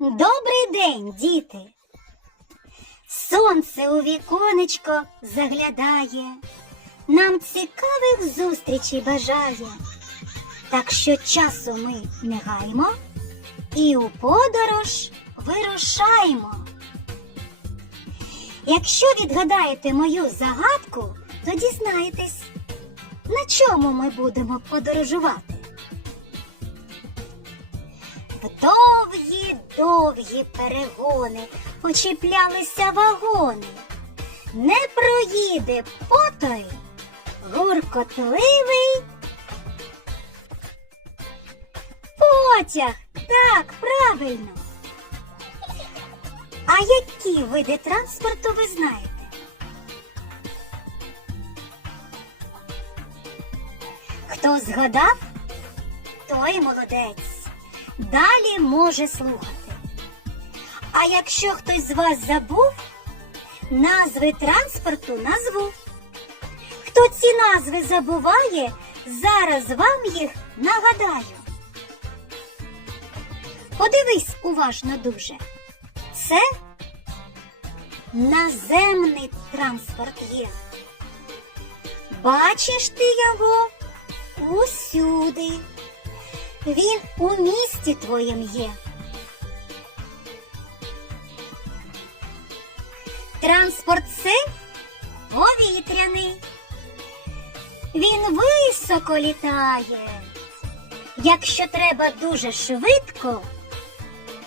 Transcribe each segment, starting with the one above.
Добрий день, діти. Сонце у віконечко заглядає, нам цікавих зустрічей бажає. Так що часу ми не гаймо і у подорож вирушаємо. Якщо відгадаєте мою загадку, то дізнаєтесь, на чому ми будемо подорожувати. В довгі довгі перегони почіплялися вагони. Не проїде потой гуркотливий потяг. Так, правильно. А які види транспорту ви знаєте? Хто згадав, той молодець. Далі може слухати. А якщо хтось з вас забув, назви транспорту назву. Хто ці назви забуває, зараз вам їх нагадаю. Подивись уважно дуже. Це наземний транспорт є. Бачиш ти його усюди. Він у місті твоєм є. Транспорт це повітряний. Він високо літає. Якщо треба дуже швидко,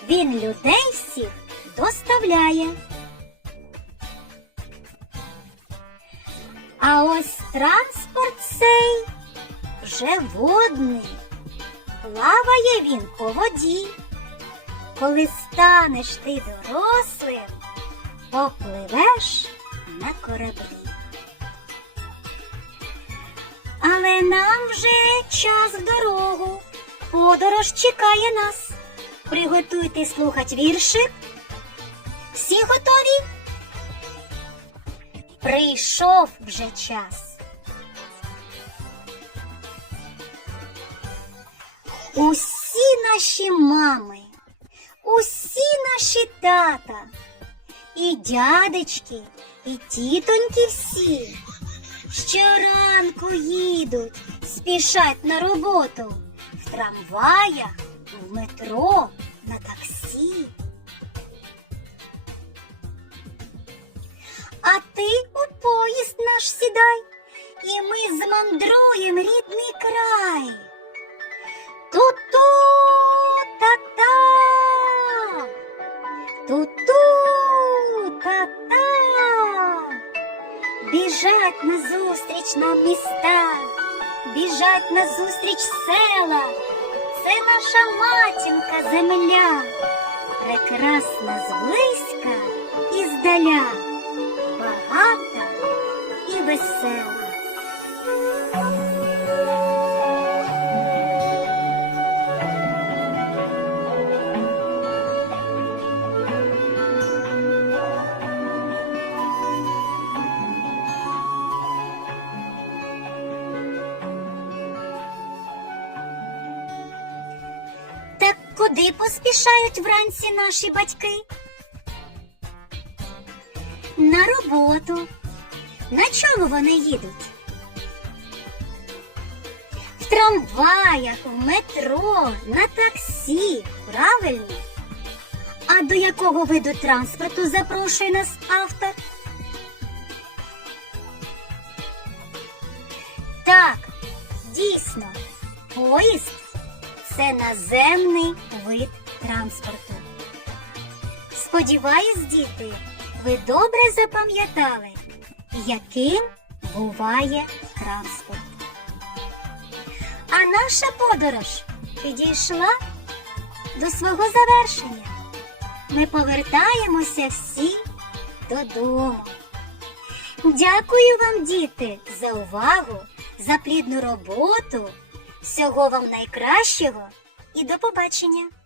він людей всіх доставляє. А ось транспорт цей вже водний. Плаває він по воді. Коли станеш ти дорослим, попливеш на кораблі. Але нам вже час в дорогу. Подорож чекає нас. Приготуйте слухать віршик. Всі готові? Прийшов вже час. Усі наші мами, усі наші тата, і дядечки, і тітоньки всі щоранку їдуть, спішать на роботу в трамваях, в метро, на таксі. А ти у поїзд наш сідай, і ми змандруєм рідний край. Назустріч нам міста, біжать назустріч села. Це наша матінка земля, прекрасна зблизька і здаля, багата і весела. Куди поспішають вранці наші батьки? На роботу. На чому вони їдуть? В трамваях, в метро, на таксі. Правильно? А до якого виду транспорту запрошує нас автор? Так, дійсно, поїзд це наземний вид транспорту. Сподіваюсь, діти, ви добре запам'ятали, яким буває транспорт. А наша подорож підійшла до свого завершення. Ми повертаємося всі додому. Дякую вам, діти, за увагу, за плідну роботу. Всього вам найкращого і до побачення!